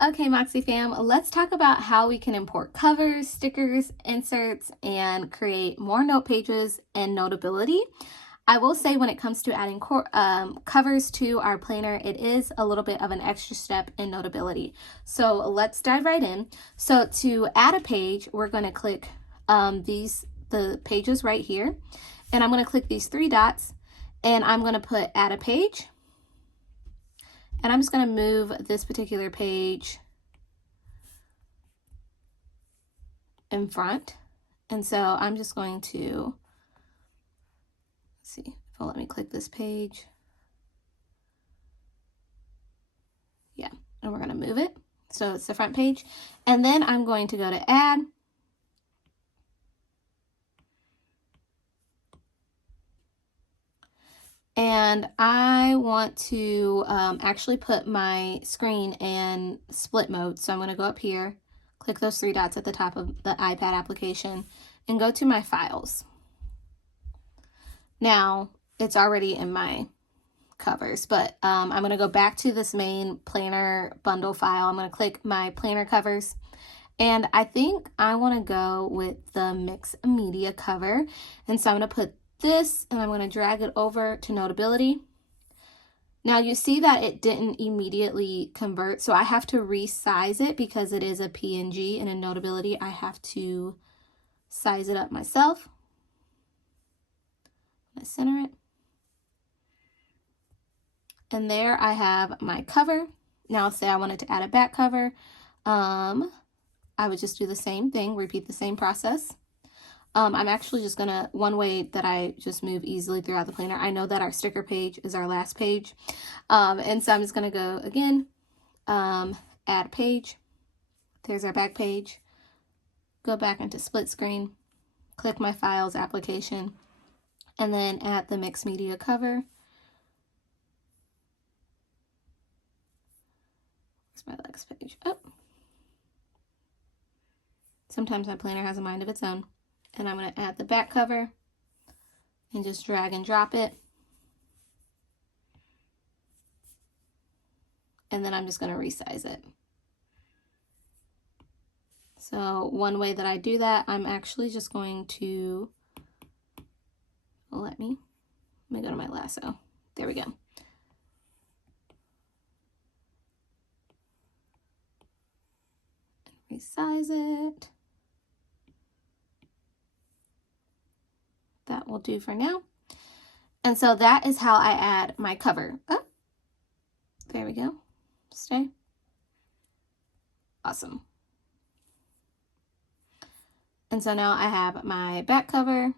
Okay, Moxie fam, let's talk about how we can import covers, stickers, inserts, and create more note pages and Notability. I will say when it comes to adding covers to our planner, it is a little bit of an extra step in Notability. So let's dive right in. So to add a page, we're going to click the pages right here, and I'm going to click these three dots, and I'm going to put add a page. And I'm just going to move this particular page in front. And so I'm just going to, let's see if it'll let me click this page. Yeah, and we're going to move it. So it's the front page. And then I'm going to go to add. And I want to actually put my screen in split mode. So I'm going to go up here, click those three dots at the top of the iPad application, and go to my files. Now, it's already in my covers, but I'm going to go back to this main planner bundle file. I'm going to click my planner covers. And I think I want to go with the mix media cover. And so I'm going to put this and I'm going to drag it over to Notability. Now you see that it didn't immediately convert, so I have to resize it because it is a PNG, and in Notability I have to size it up myself. I center it. And there I have my cover. Now say I wanted to add a back cover. I would just do the same thing, repeat the same process. I'm actually just gonna, one way that I just move easily throughout the planner, I know that our sticker page is our last page. And so I'm just gonna go again, add page. There's our back page. Go back into split screen, click my files application, and then add the mixed media cover. Where's my next page? Oh. Sometimes my planner has a mind of its own. And I'm going to add the back cover and just drag and drop it. And then I'm just going to resize it. So one way that I do that, I'm actually just going to, let me go to my lasso. There we go. Resize it. That will do for now. And so that is how I add my cover. Oh, there we go. Stay. Awesome. And so now I have my back cover,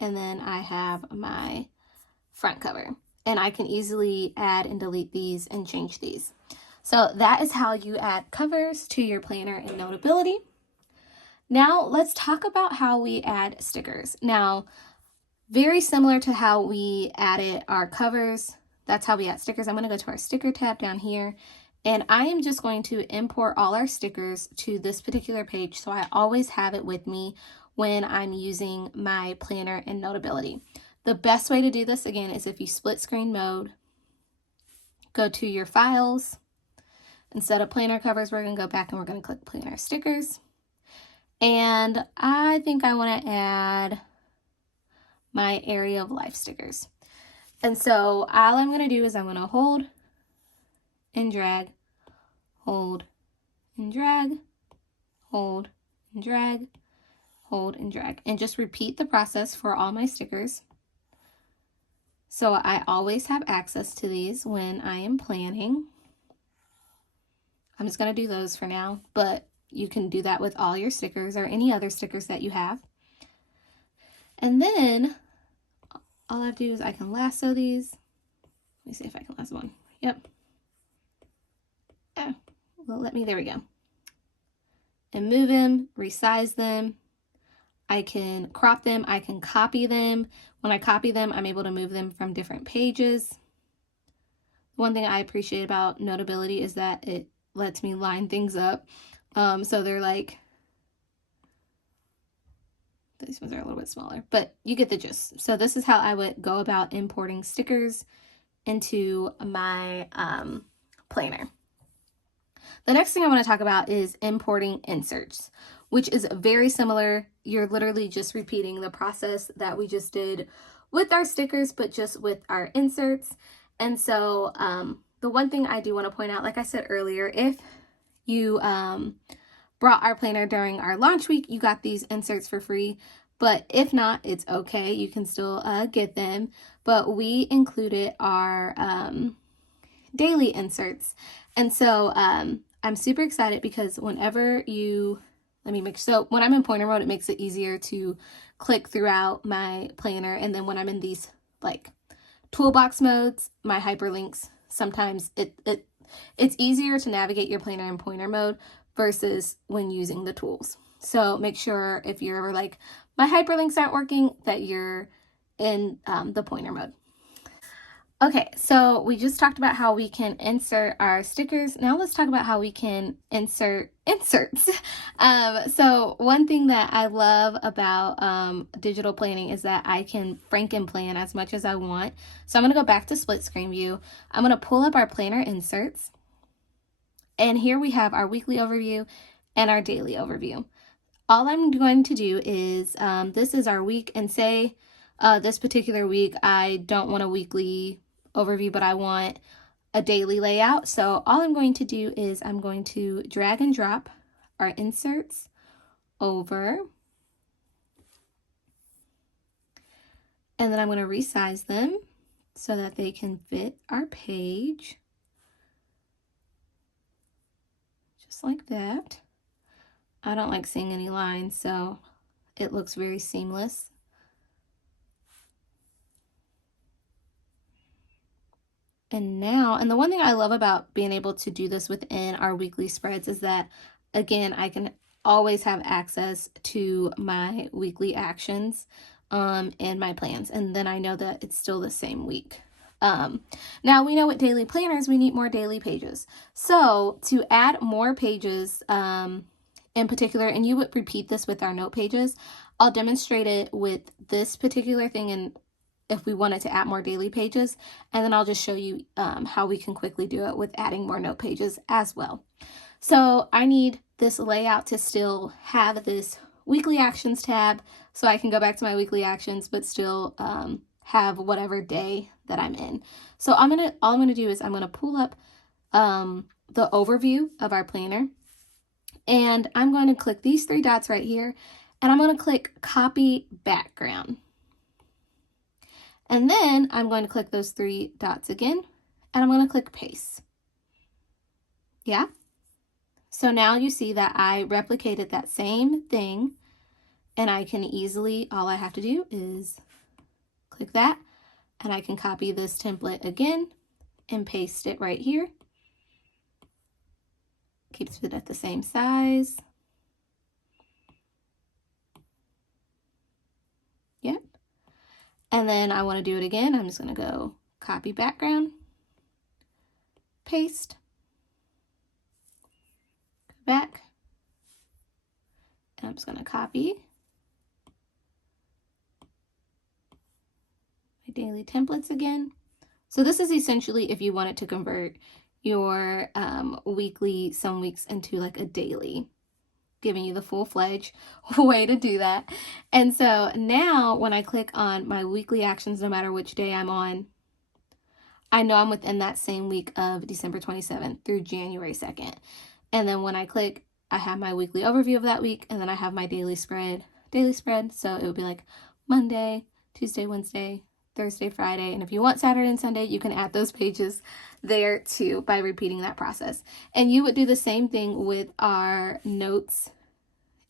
and then I have my front cover. And I can easily add and delete these and change these. So that is how you add covers to your planner in Notability. Now let's talk about how we add stickers. Now, very similar to how we added our covers, that's how we add stickers. I'm going to go to our sticker tab down here, and I am just going to import all our stickers to this particular page, so I always have it with me when I'm using my planner in Notability. The best way to do this, again, is if you split screen mode, go to your files. Instead of planner covers, we're going to go back and we're going to click planner stickers. And I think I want to add my area of life stickers. And so all I'm going to do is I'm going to hold and drag, hold and drag, hold and drag, hold and drag, and just repeat the process for all my stickers. So I always have access to these when I am planning. I'm just going to do those for now, but you can do that with all your stickers or any other stickers that you have. And then all I have to do is I can lasso these. Let me see if I can lasso one. Yep. Oh, well, there we go. And move them, resize them. I can crop them, I can copy them. When I copy them, I'm able to move them from different pages. One thing I appreciate about Notability is that it lets me line things up. So they're like, these ones are a little bit smaller, but you get the gist. So this is how I would go about importing stickers into my planner. The next thing I want to talk about is importing inserts, which is very similar. You're literally just repeating the process that we just did with our stickers, but just with our inserts. And so the one thing I do want to point out, like I said earlier, if you brought our planner during our launch week, you got these inserts for free. But if not, it's okay. You can still get them. But we included our daily inserts. And so I'm super excited because whenever you, so when I'm in pointer mode, it makes it easier to click throughout my planner. And then when I'm in these like toolbox modes, my hyperlinks, sometimes it's easier to navigate your planner in pointer mode versus when using the tools. So make sure if you're ever like, my hyperlinks aren't working, that you're in the pointer mode. Okay, so we just talked about how we can insert our stickers. Now let's talk about how we can insert inserts. So one thing that I love about digital planning is that I can Franken-plan as much as I want. So I'm going to go back to split screen view. I'm going to pull up our planner inserts. And here we have our weekly overview and our daily overview. All I'm going to do is, this is our week, and say this particular week I don't want a weekly overview, but I want a daily layout. So all I'm going to do is I'm going to drag and drop our inserts over, and then I'm going to resize them so that they can fit our page, just like that. I don't like seeing any lines, so it looks very seamless. And now, and the one thing I love about being able to do this within our weekly spreads is that, again, I can always have access to my weekly actions and my plans. And then I know that it's still the same week. Now we know with daily planners, we need more daily pages. So to add more pages in particular, and you would repeat this with our note pages, I'll demonstrate it with this particular thing and if we wanted to add more daily pages, and then I'll just show you how we can quickly do it with adding more note pages as well. So I need this layout to still have this weekly actions tab so I can go back to my weekly actions but still have whatever day that I'm in. So all I'm gonna do is I'm gonna pull up the overview of our planner, and I'm going to click these three dots right here, and I'm going to click copy background. And then I'm going to click those three dots again, and I'm going to click paste. Yeah. So now you see that I replicated that same thing, and I can easily, all I have to do is click that, and I can copy this template again and paste it right here. Keeps it at the same size. Yep. And then I want to do it again. I'm just going to go copy background, paste, go back, and I'm just going to copy my daily templates again. So this is essentially if you wanted to convert your weekly some weeks into like a daily, giving you the full-fledged way to do that. And so now when I click on my weekly actions, no matter which day I'm on, I know I'm within that same week of December 27th through January 2nd. And then when I click, I have my weekly overview of that week, and then I have my daily spread. So it would be like Monday, Tuesday, Wednesday, Thursday, Friday, and if you want Saturday and Sunday, you can add those pages there too by repeating that process. And you would do the same thing with our notes.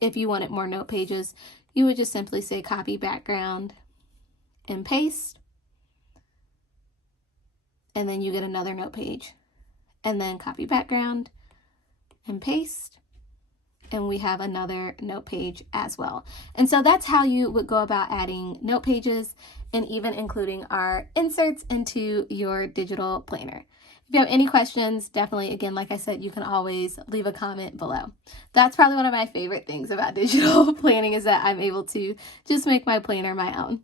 If you wanted more note pages, you would just simply say copy background and paste, and then you get another note page, and then copy background and paste, and we have another note page as well. And so that's how you would go about adding note pages and even including our inserts into your digital planner. If you have any questions, definitely, again, like I said, you can always leave a comment below. That's probably one of my favorite things about digital planning is that I'm able to just make my planner my own.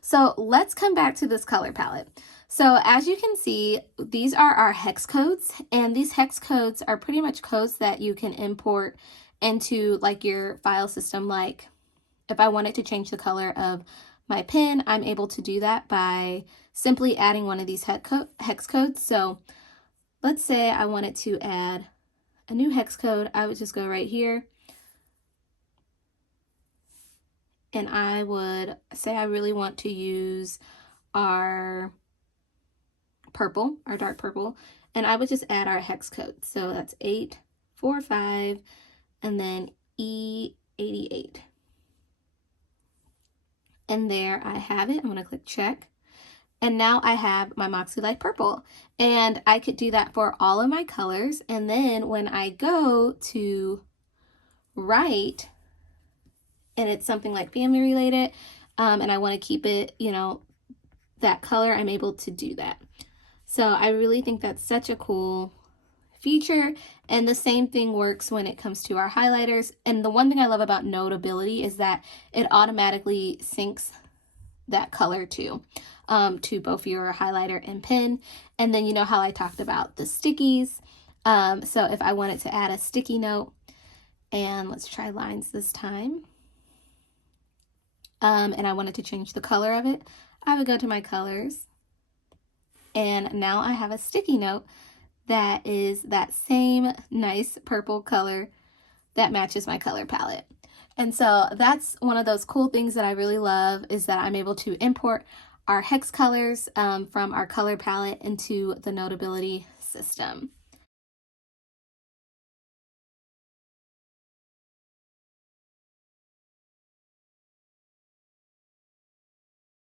So let's come back to this color palette. So as you can see, these are our hex codes, and these hex codes are pretty much codes that you can import into like your file system. Like if I wanted to change the color of my pen, I'm able to do that by simply adding one of these hex codes. So let's say I wanted to add a new hex code. I would just go right here, and I would say I really want to use our purple, our dark purple, and I would just add our hex code. So that's 845 and then E88. And there I have it. I'm going to click check. And now I have my Makselife purple. And I could do that for all of my colors. And then when I go to write, and it's something like family related, and I want to keep it, you know, that color, I'm able to do that. So I really think that's such a cool feature. And the same thing works when it comes to our highlighters. And the one thing I love about Notability is that it automatically syncs that color to both your highlighter and pen. And then you know how I talked about the stickies. So if I wanted to add a sticky note, and let's try lines this time, and I wanted to change the color of it, I would go to my colors, and now I have a sticky note that is that same nice purple color that matches my color palette. And so that's one of those cool things that I really love, is that I'm able to import our hex colors from our color palette into the Notability system.